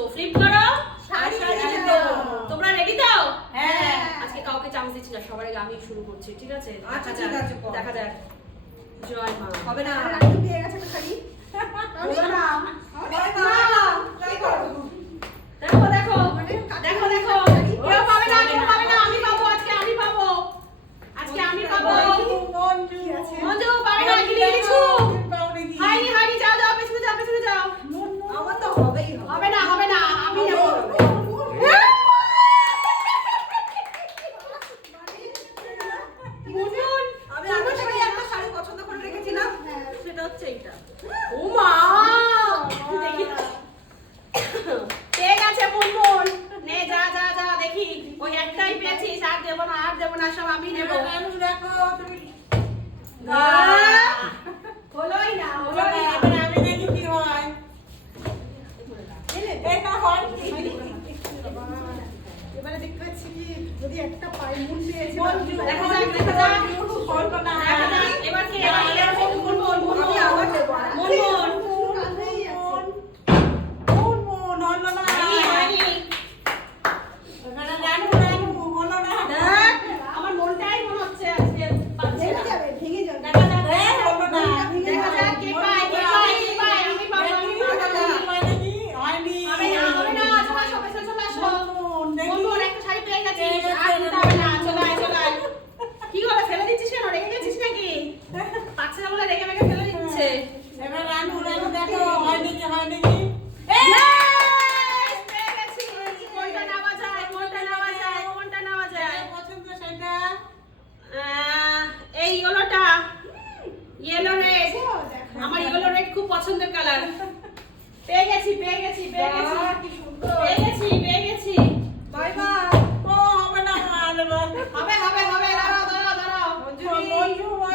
তো ফ্লিপ করো তোমরা রেডি তো? হ্যাঁ আজকে কাউকে চান্স দিচ্ছি না, সবার আগে আমি শুরু করছি, ঠিক আছে? আচ্ছা ঠিক আছে, দেখা যাক। জয় মা। হবে না, রাজু পেয়ে গেছে তো খালি হবে না। ট্রাই করো। দেখো দেখো দেখো দেখো, কেউ পাবে না, কেউ পাবে না, আমি পাবো আজকে, আমি পাবো আজকে, আমি পাবো। মঞ্জু পাবে না, গিলি কিছু হাইনি হাইনি, যাও যাও, পেছনে যাও, পেছনে যাও। আমার তো হবেই হবে না, হবে না, আমি নেব। মুনমুন, আমি আগে থেকে একটা শাড়ি পছন্দ করে রেখেছিলাম, সেটা হচ্ছে এইটা। ও মা, দেখি পেয়ে গেছে মুনমুন, নে যা যা যা, দেখি ওই একটাই পেয়েছিস, আর দেবো না, আর দেবো না, সব আমি নেব। দেখো তুমি হলোই না, হলোই না। এবারে আমি দেখি কি হয়। এটা হয় কি? এবারে দেখতে পাচ্ছি কি যদি একটা পাই মুন পেয়েছে দেখা যাক, দেখা যাক, দেখা যাক, এবার কে, এবার কে? মুনমুন, মুনমুন, আমি আবার দেবো। মুনমুন। হয়নি, হয়নি। দেখ, আমার মনটাই মনে হচ্ছে আজকে পাচ্ছে না। ভেঙে যাবে দেখা যাক, দেখা যাক, কে পায়, কে পায়, কে পায়, আমি পাবো, আমি পাবো। হবে না, হবে না, চলে আসো, পেছনে চলে আসো। মুনমুন একটা শাড়ি পেয়ে গেছিস, আর দিতে হবে না, চলে আয়, চলে আয়। কি করে ফেলে দিচ্ছিস কেন, রেখে গেছিস নাকি? পাচ্ছে না বলে রেখে রেখে ফেলে দিচ্ছে। Yes! পেয়ে গেছি। কোনটা নেওয়া যায়, কোনটা নেওয়া যায়, কোনটা নেওয়া যায়? এই ইয়েলোটা, ইয়েলো রেড। আমার ইয়েলো রেড খুব পছন্দের কালার। পেয়ে গেছি, পেয়ে গেছি, পেয়ে গেছি, পেয়ে গেছি, পেয়ে গেছি। Bye bye. হবে হবে হবে, দাঁড়াও দাঁড়াও দাঁড়াও।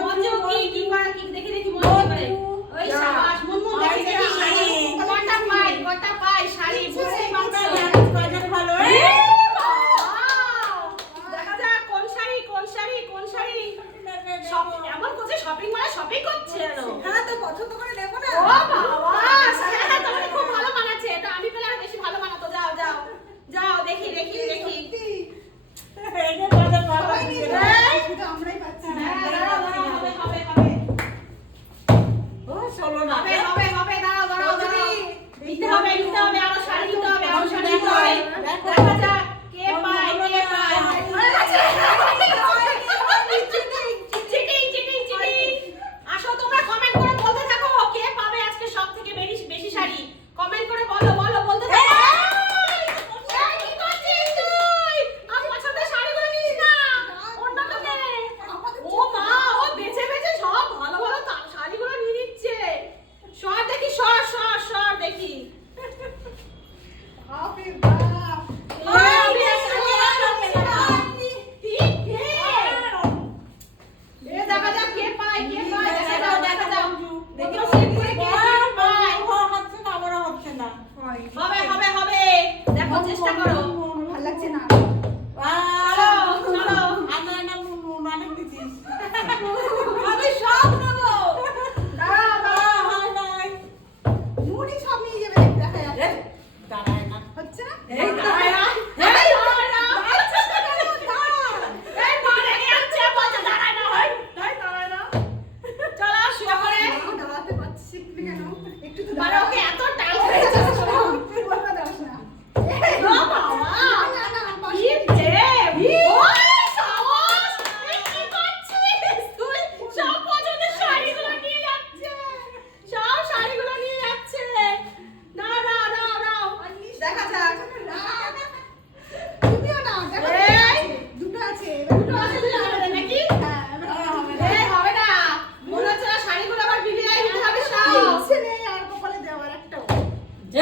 মঞ্জু কি করে, কি দেখি দেখি মঞ্জু কি করে। ওই শাবাশ, মুনমুন দেখি দেখি শাড়ি। কটা পাই শাড়ি, বুঝতেই পারছো। দেখা যাক কোন শাড়ি, কোন শাড়ি, কোন শাড়ি। এমন করছে শপিং মানে শপিং করছে যেন। হ্যাঁ তো পছন্দ করে নেবো না। ও বাবা, হ্যাঁ তোমাকে খুব ভালো মানাচ্ছে, এটা আমি পেলে আর বেশি ভালো মানাতো। যাও যাও যাও, দেখি দেখি দেখি। আমরাই পাচ্ছি না হ্যাঁ, দাঁড়াও, দাঁড়াও, হবে হবে হবে হবে হবে হবে, দাঁড়াও দাঁড়াও দাঁড়াও। নিতে হবে, নিতে হবে, আরো শাড়ি নিতে হবে, আরো শাড়ি নিতে হবে। দেখা যাক কে পায়, কে পায়। Cheating cheating cheating. আসো তোমরা কমেন্ট করে বলতে থাকো কে পাবে আজকে সবথেকে বেশি বেশি শাড়ি। কমেন্ট করে বলো বলো, বলতে থাকো। এই, কি করছিস তুই? আমার পছন্দের শাড়িগুলো নিস না, অন্য তোকে। ও মা, ও বেছে বেছে সব ভালো ভালো শাড়িগুলো নিয়ে নিচ্ছে। সর দেখি, সর সর সর দেখি। বাপরে বাপ দেখা যাক কে পায়, কে পায়, দেখা যাও, দেখা যাও। দেখো সেট করে কে পায়। হবে হবে হবে, দেখো চেষ্টা করো। ভালো লাগছে না চলো চলো, আমি সব নেবো। দাঁড়াও দাঁড়াও। মুড়ি সব নিয়ে যাবে দেখা যাচ্ছে হচ্ছে না এই দাঁড়ায় না, এই দাঁড়ায় না। এই মা রেগে যাচ্ছে, বলছে দাঁড়ায় না, হয় দাঁড়ায় না। চলো শুয়ে পড়ে। দাঁড়াতে পারছি না কেন একটু তো মানে ওকে এত টাইট হয়েছে। বলবা দাও না ও বাবা, কি প্রেম! ওই সাহস! এই কি করছিস তুই? সব পছন্দের শাড়িগুলো নিয়ে যাচ্ছে। সব শাড়িগুলো নিয়ে যাচ্ছে। দাও, দাও, দাও, দাও। দেখা যাক। তুমিও না দেখো এই! দুটো আছে দুটো আছে, দুটো হবে নাকি? এই, হবে না। মনে হচ্ছে না শাড়িগুলো আবার বিলিয়ে দিতে হবে সব। ইচ্ছে নেই আর কপালে দেওয়ার একটাও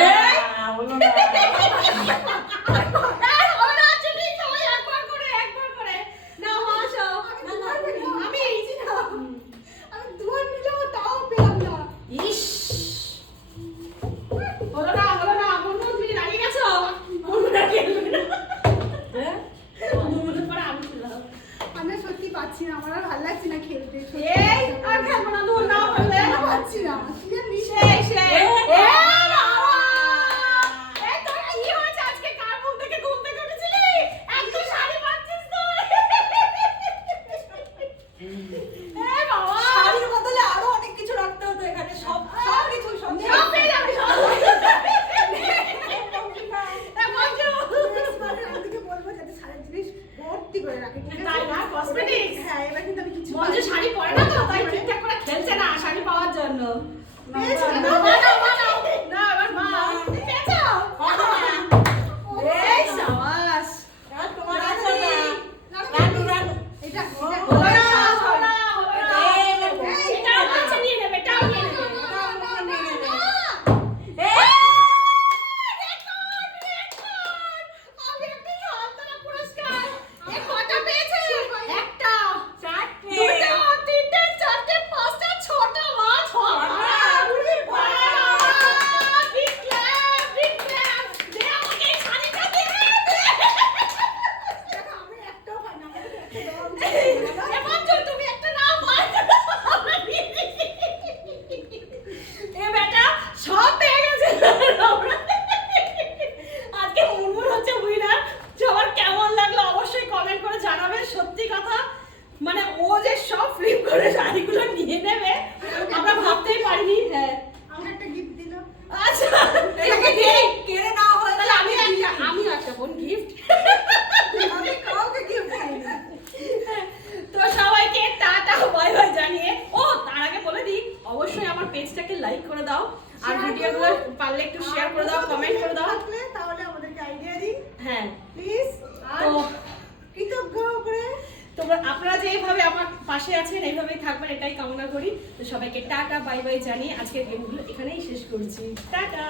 এই! এই, হবে না, চিঠি সবাই একবার করে, একবার করে। নাও, হাসো। আমি আমি দুয়ার নিলেও তাও পেলাম না ইস, হলো না, হলো না। মুনমুন, তুমি কি দাঁড়িয়ে গেছো? মুনমুন আর খেলবে না। মুনমুনের পরে আমি খেললাম। আমি সত্যি পাচ্ছি না আমার আর ভালো লাগছে না খেলতে এই, আর খেলবো না, দূর না বললে। পাচ্ছি না কি আর নিস সেই, সেই। এই বাবা! এই তোরা পেয়েছি। না, এবার মা। পেয়েছো? এই সাবাস। আর তোমার রানু আছে না? দি। রানু, রানু। এটা হলো না, হলো না, হলো না। এই দেখো। এটাও বলছে নিয়ে নেবে, এটাও নিয়ে নেবে। আমি একটা সান্ত্বনা পুরস্কার। এ কটা পেয়েছে? একটা, চারটে। দুটো, তিনটে, চারটে, পাঁচটা, ছটা মাছ। ছটা। উড়ে বাবা। Big clap, big clap। দে আমাকে এই শাড়িটা দে, দে। আমি একটাও পাই না, আমাকে একটা দাও। এ মঞ্জু, তুমি একটা নাও, মার। এ বেটা, সব পেয়ে গেছে। আজকে মুনমুন হচ্ছে উইনার। সবার কেমন লাগলো অবশ্যই কমেন্ট করে জানাবে। সত্যি কথা, মানে ও যে সব ফ্লিপ করে শাড়িগুলো নিয়ে নেবে আমরা ভাবতেই পারিনি। হ্যাঁ, আমার একটা gift দিলো। আচ্ছা, এটাকে কেড়ে নেওয়া হয়েছে। তাহলে আমি একটা বোন গিফট। আমি কাউকে gift দিইনি। তো সবাইকে টাটা বাই বাই জানিয়ে, ও তার আগে বলে দিই, অবশ্যই আমার পেজটাকে লাইক করে দাও আর Share ভিডিওগুলো করো। পারলে একটু শেয়ার করে দাও, কমেন্ট করে দাও। থাকলে তাহলে আমাদেরকে আইডিয়া দিন হ্যাঁ, প্লিজ। আর তো কৃতজ্ঞ করে তোমরা আপনারা যেভাবে আমার পাশে আছেন এইভাবেই থাকবেন এটাই কামনা করি। তো সবাইকে টাটা বাই বাই জানিয়ে আজকের গেমগুলো এখানেই শেষ করছি। টাটা।